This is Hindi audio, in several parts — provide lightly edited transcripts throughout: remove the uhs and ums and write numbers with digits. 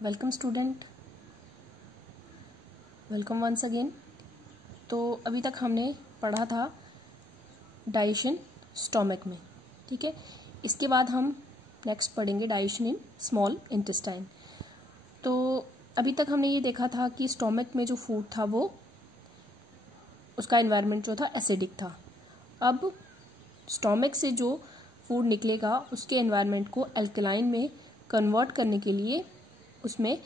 Welcome student, welcome once again. तो अभी तक हमने पढ़ा था डाइजेशन स्टोमक में, ठीक है। इसके बाद हम नेक्स्ट पढ़ेंगे डाइजेशन इन स्मॉल इंटेस्टाइन। तो अभी तक हमने ये देखा था कि स्टोमक में जो फूड था वो उसका एनवायरनमेंट जो था एसिडिक था। अब स्टोमक से जो फूड निकलेगा उसके एनवायरनमेंट को अल्कलाइन में कन्वर्ट करने के लिए उसमें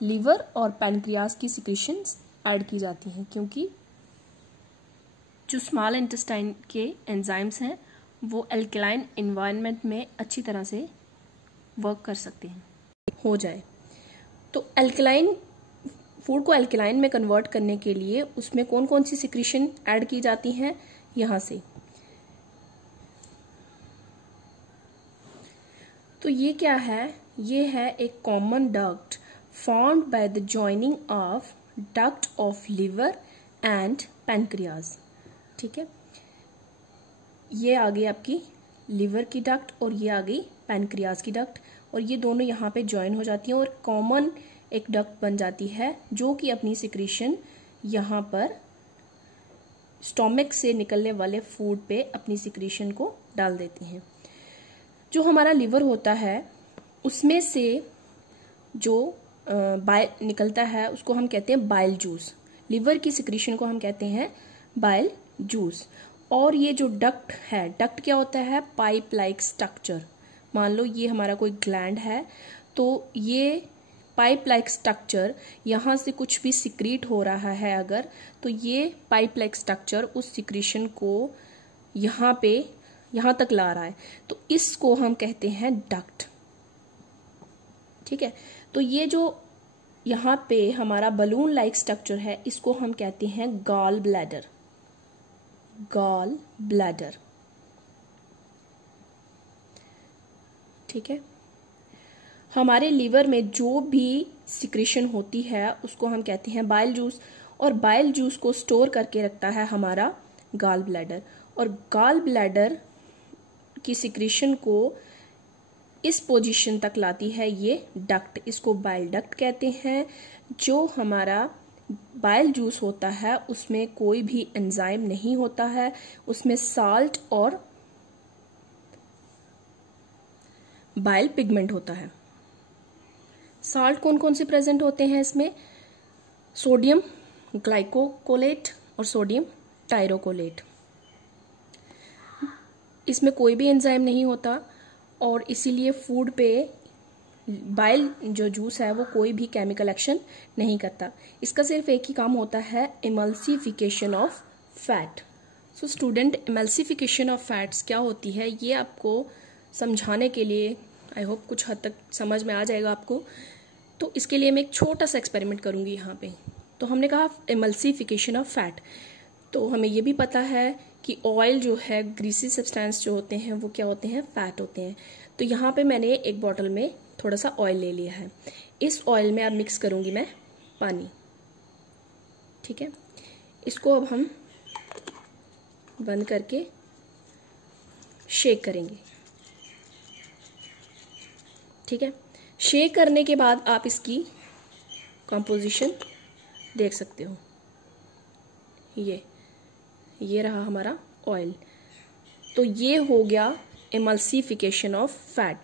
लीवर और पैनक्रियाज की सिक्रीशंस ऐड की जाती हैं, क्योंकि जो स्मॉल इंटेस्टाइन के एंजाइम्स हैं वो अल्कलाइन एनवायरनमेंट में अच्छी तरह से वर्क कर सकते हैं हो जाए। तो अल्कलाइन फूड को अल्कलाइन में कन्वर्ट करने के लिए उसमें कौन कौन सी सिक्रीशन ऐड की जाती हैं, यहाँ से। तो ये क्या है, ये है एक common duct formed by the joining of duct of liver and pancreas, ठीक है। ये आ गई आपकी लिवर की डक्ट और ये आ गई पैनक्रियाज की डक्ट, और ये दोनों यहाँ पे ज्वाइन हो जाती हैं और कॉमन एक डक्ट बन जाती है जो कि अपनी सिक्रीशन यहाँ पर स्टोमक से निकलने वाले फूड पे अपनी सिक्रीशन को डाल देती हैं। जो हमारा लिवर होता है उसमें से जो बाइल निकलता है उसको हम कहते हैं बाइल जूस। लिवर की सिक्रीशन को हम कहते हैं बाइल जूस। और ये जो डक्ट है, डक्ट क्या होता है, पाइप लाइक स्ट्रक्चर। मान लो ये हमारा कोई ग्लैंड है, तो ये पाइप लाइक स्ट्रक्चर यहाँ से कुछ भी सिक्रीट हो रहा है अगर, तो ये पाइप लाइक स्ट्रक्चर उस सिक्रीशन को यहाँ तक ला रहा है, तो इसको हम कहते हैं डक्ट, ठीक है। तो ये जो यहाँ पे हमारा बलून लाइक स्ट्रक्चर है इसको हम कहते हैं गॉल ब्लैडर, गॉल ब्लैडर, ठीक है। हमारे लिवर में जो भी सिक्रीशन होती है उसको हम कहते हैं बाइल जूस, और बाइल जूस को स्टोर करके रखता है हमारा गॉल ब्लैडर, और गॉल ब्लैडर की सिक्रीशन को इस पोजीशन तक लाती है ये डक्ट, इसको बाइल डक्ट कहते हैं। जो हमारा बाइल जूस होता है उसमें कोई भी एंजाइम नहीं होता है, उसमें साल्ट और बाइल पिगमेंट होता है। साल्ट कौन कौन से प्रेजेंट होते हैं इसमें, सोडियम ग्लाइकोकोलेट और सोडियम टायरोकोलेट। इसमें कोई भी एंजाइम नहीं होता और इसीलिए फूड पे बाइल जो जूस है वो कोई भी केमिकल एक्शन नहीं करता। इसका सिर्फ एक ही काम होता है, emulsification of fat. So student, emulsification of fats क्या होती है ये आपको समझाने के लिए आई होप कुछ हद तक समझ में आ जाएगा आपको। तो इसके लिए मैं एक छोटा सा एक्सपेरिमेंट करूंगी यहाँ पे। तो हमने कहा इमल्सिफिकेशन ऑफ फैट, तो हमें ये भी पता है कि ऑयल जो है, ग्रीसी सब्सटेंस जो होते हैं वो क्या होते हैं, फैट होते हैं। तो यहाँ पे मैंने एक बॉटल में थोड़ा सा ऑयल ले लिया है, इस ऑयल में अब मिक्स करूंगी मैं पानी, ठीक है। इसको अब हम बंद करके शेक करेंगे, ठीक है। शेक करने के बाद आप इसकी कंपोजिशन देख सकते हो, ये रहा हमारा ऑयल। तो ये हो गया इमल्सिफिकेशन ऑफ फैट,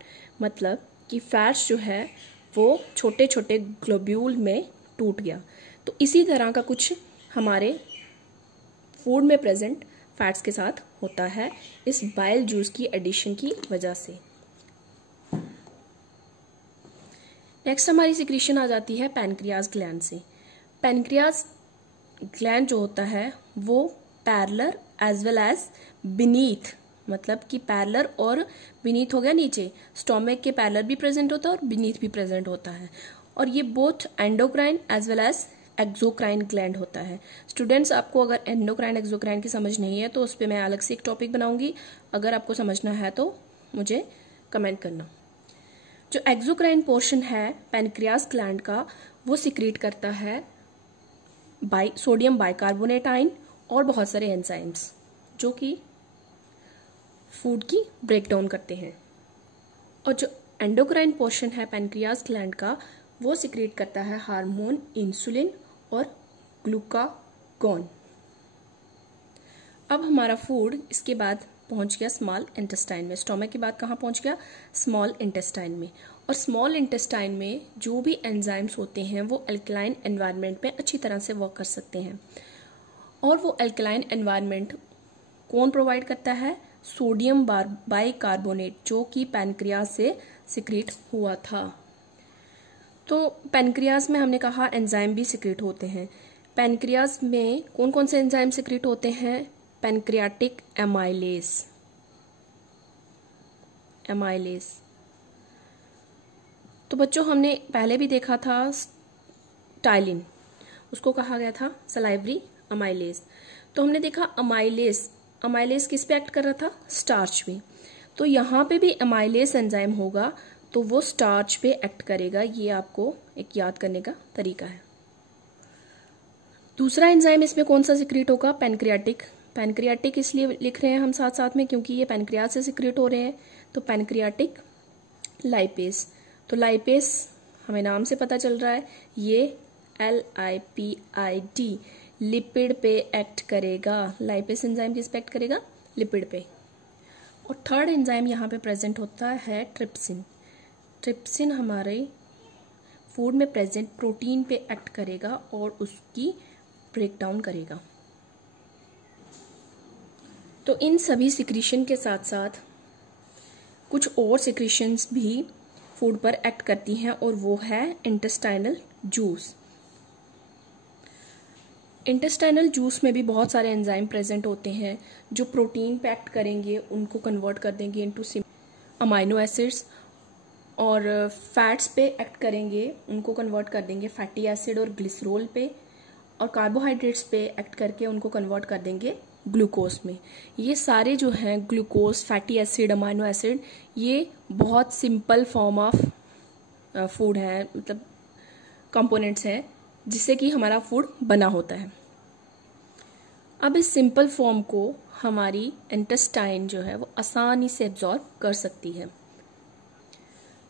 मतलब कि फैट्स जो है वो छोटे छोटे ग्लोब्यूल में टूट गया। तो इसी तरह का कुछ हमारे फूड में प्रेजेंट फैट्स के साथ होता है इस बाइल जूस की एडिशन की वजह से। नेक्स्ट हमारी सिक्रीशन आ जाती है पैनक्रियाज ग्लैंड से। पैनक्रियाज ग्लैंड जो होता है वो parallel as well as beneath, मतलब कि पैरेलल और बीनीथ हो गया नीचे, स्टोमक के पैरेलल भी प्रेजेंट होता है और बीनीथ भी प्रेजेंट होता है। और ये both endocrine as well as exocrine gland होता है। स्टूडेंट्स, आपको अगर एंडोक्राइन एक्सोक्राइन की समझ नहीं है तो उस पर मैं अलग से एक टॉपिक बनाऊंगी, अगर आपको समझना है तो मुझे कमेंट करना। जो एक्सोक्राइन पोर्शन है पैनक्रियाज ग्लैंड का वो सिक्रीट करता है सोडियम बाइकार्बोनेट आयन और बहुत सारे एंजाइम्स जो कि फूड की ब्रेकडाउन करते हैं। और जो एंडोक्राइन पोर्शन है पैनक्रियाज ग्लैंड का वो सिक्रेट करता है हार्मोन इंसुलिन और ग्लूकागॉन। अब हमारा फूड इसके बाद पहुंच गया स्मॉल इंटेस्टाइन में। स्टोमक के बाद कहाँ पहुंच गया? स्मॉल इंटेस्टाइन में। और स्मॉल इंटेस्टाइन में जो भी एंजाइम्स होते हैं वो अल्कलाइन एनवायरनमेंट में अच्छी तरह से वर्क कर सकते हैं। और वो अल्कलाइन एनवायरनमेंट कौन प्रोवाइड करता है? सोडियम बाइकार्बोनेट, जो कि पैनक्रियाज से सिक्रेट हुआ था। तो पैनक्रियाज में हमने कहा एंजाइम भी सिक्रेट होते हैं। पैनक्रियाज में कौन कौन से एंजाइम सिक्रेट होते हैं? Pancreatic amylase. तो बच्चों हमने पहले भी देखा था टाइलिन, उसको कहा गया था सलाइवरी अमाइलेज। तो हमने देखा अमाइलेज किस पे एक्ट कर रहा था? स्टार्च पे। तो यहाँ पे भी अमाइलेज एंजाइम होगा तो वो स्टार्च पे एक्ट करेगा। ये आपको एक याद करने का तरीका है। दूसरा एंजाइम इसमें कौन सा सिक्रेट होगा? पैनक्रियाटिक इसलिए लिख रहे हैं हम साथ साथ में क्योंकि ये पैनक्रियाज से सिक्रेट हो रहे हैं। तो पैनक्रियाटिक लाइपेज। तो लाइपेज हमें नाम से पता चल रहा है ये LIPID लिपिड पे एक्ट करेगा। लाइपेज एंजाइम किस पे एक्ट करेगा? लिपिड पे। और थर्ड एंजाइम यहाँ पे प्रेजेंट होता है ट्रिप्सिन। ट्रिप्सिन हमारे फूड में प्रेजेंट प्रोटीन पे एक्ट करेगा और उसकी ब्रेकडाउन करेगा। तो इन सभी सिक्रीशन के साथ साथ कुछ और सिक्रीशंस भी फूड पर एक्ट करती हैं और वो है इंटेस्टाइनल जूस। इंटेस्टाइनल जूस में भी बहुत सारे एंजाइम प्रेजेंट होते हैं जो प्रोटीन पे एक्ट करेंगे, उनको कन्वर्ट कर देंगे इनटू अमाइनो एसिड्स, और फैट्स पे एक्ट करेंगे, उनको कन्वर्ट कर देंगे फैटी एसिड और ग्लिसरॉल पे, और कार्बोहाइड्रेट्स पे एक्ट करके उनको कन्वर्ट कर देंगे ग्लूकोज में। ये सारे जो हैं glucose, fatty acid, amino acid, ये बहुत सिंपल फॉर्म ऑफ फूड है, मतलब कंपोनेंट्स हैं जिससे कि हमारा फूड बना होता है। अब इस सिंपल फॉर्म को हमारी इंटेस्टाइन जो है वो आसानी से एब्जॉर्ब कर सकती है।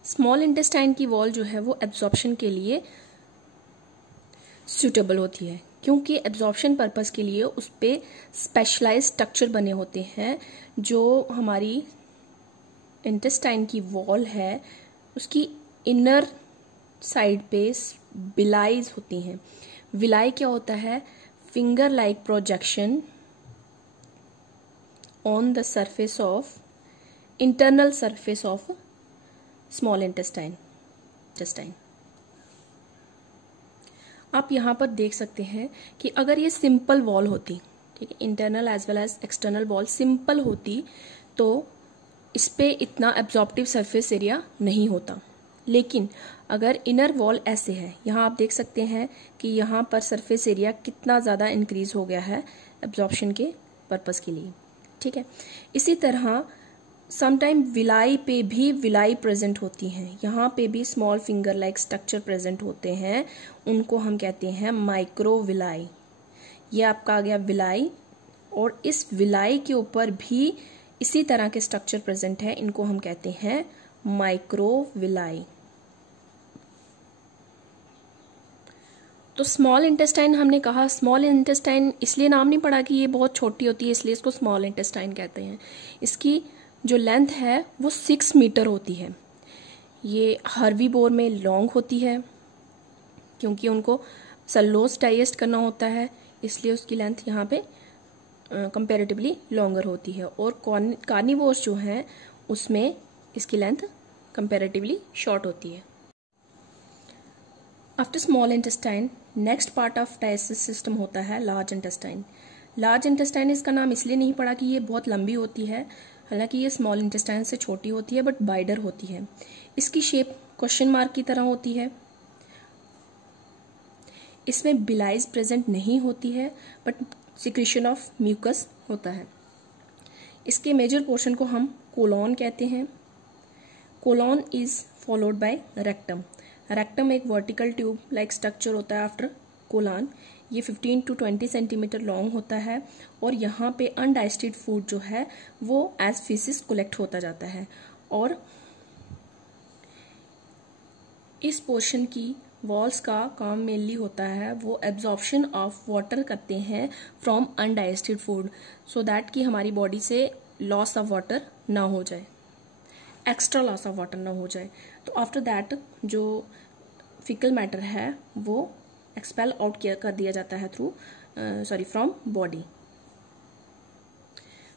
स्मॉल इंटेस्टाइन की वॉल जो है वो एब्जॉर्प्शन के लिए सूटेबल होती है क्योंकि एब्जॉर्प्शन पर्पस के लिए उस पर स्पेशलाइज्ड स्ट्रक्चर बने होते हैं। जो हमारी इंटेस्टाइन की वॉल है उसकी इनर साइड पे विलाइज होती हैं। विलाई क्या होता है? Finger like projection on the surface of internal surface of small intestine. आप यहाँ पर देख सकते हैं कि अगर ये सिंपल वॉल होती, ठीक है, internal as well as external wall simple होती तो इस पे इतना एब्जॉर्प्टिव सरफेस एरिया नहीं होता। लेकिन अगर इनर वॉल ऐसे है, यहाँ आप देख सकते हैं कि यहाँ पर सरफेस एरिया कितना ज़्यादा इंक्रीज हो गया है एब्जॉर्प्शन के पर्पस के लिए, ठीक है। इसी तरह समटाइम विलाई पे भी विलाई प्रेजेंट होती हैं, यहाँ पे भी small finger like structure present होते हैं, उनको हम कहते हैं माइक्रो विलाई। ये आपका आ गया विलाई, और इस विलाई के ऊपर भी इसी तरह के स्ट्रक्चर प्रेजेंट है, इनको हम कहते हैं माइक्रो विलाई। तो स्मॉल इंटेस्टाइन हमने कहा, स्मॉल इंटेस्टाइन इसलिए नाम नहीं पड़ा कि ये बहुत छोटी होती है इसलिए इसको स्मॉल इंटेस्टाइन कहते हैं। इसकी जो लेंथ है वो 6 मीटर होती है। ये हर्बीवोर में लॉन्ग होती है क्योंकि उनको सेलुलोज डाइजेस्ट करना होता है, इसलिए उसकी लेंथ यहाँ पे कंपैरेटिवली लॉन्गर होती है। और कार्निवोर्स जो हैं उसमें इसकी लेंथ कंपैरेटिवली शॉर्ट होती है। After small intestine next part of digestive system होता है लार्ज इंटेस्टाइन। लार्ज इंटेस्टाइन इसका नाम इसलिए नहीं पड़ा कि ये बहुत लंबी होती है, हालांकि ये स्मॉल इंटेस्टाइन से छोटी होती है बट वाइडर होती है। इसकी शेप क्वेश्चन मार्क की तरह होती है। इसमें बिलाइज प्रेजेंट नहीं होती है बट सिक्रीशन ऑफ म्यूकस होता है। इसके मेजर पोर्शन को हम कोलॉन कहते हैं। Colon is followed by rectum. Rectum एक वर्टिकल ट्यूब लाइक स्ट्रक्चर होता है आफ्टर कोलन। ये 15 to 20 सेंटीमीटर लॉन्ग होता है और यहाँ पे अनडाइजेस्टेड फूड जो है वो एज फीसिस कलेक्ट होता जाता है और इस पोर्शन की वॉल्स का काम मेनली होता है वो एब्जॉर्प्शन ऑफ वाटर करते हैं from undigested food, so that कि हमारी बॉडी से लॉस ऑफ वाटर ना हो जाए, एक्स्ट्रा लॉस ऑफ वाटर ना हो जाए। तो आफ्टर दैट जो फिकल मैटर है वो एक्सपेल आउट कर दिया जाता है थ्रू फ्रॉम बॉडी।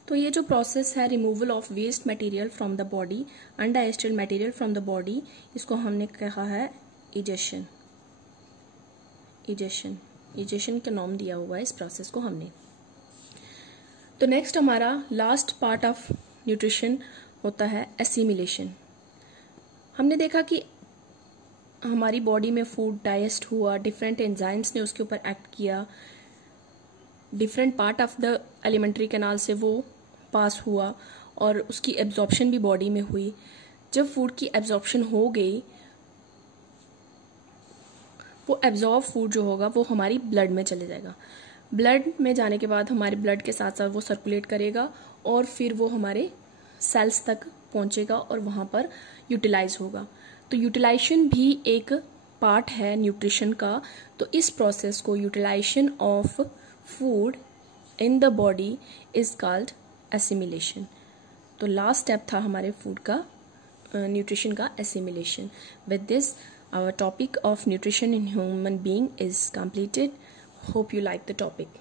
तो ये जो प्रोसेस है removal of waste material from the body, undigested material from the body, इसको हमने कहा है इजेशन। इजेशन का नाम दिया हुआ है इस प्रोसेस को हमने। तो नेक्स्ट हमारा लास्ट पार्ट ऑफ न्यूट्रिशन होता है एसिमिलेशन। हमने देखा कि हमारी बॉडी में फूड डाइजेस्ट हुआ, डिफरेंट एंजाइम्स ने उसके ऊपर एक्ट किया, different part of the alimentary canal से वो पास हुआ और उसकी एब्जॉर्प्शन भी बॉडी में हुई। जब फूड की एब्जॉर्प्शन हो गई, वो एब्जॉर्ब फूड जो होगा वो हमारी ब्लड में चले जाएगा। ब्लड में जाने के बाद हमारे ब्लड के साथ साथ वो सर्कुलेट करेगा और फिर वो हमारे सेल्स तक पहुंचेगा और वहां पर यूटिलाइज होगा। तो यूटिलाइजेशन भी एक पार्ट है न्यूट्रिशन का। तो इस प्रोसेस को utilisation of food in the body is called assimilation. तो लास्ट स्टेप था हमारे फूड का न्यूट्रिशन का assimilation. With this our topic of nutrition in human being is completed. Hope you like the topic.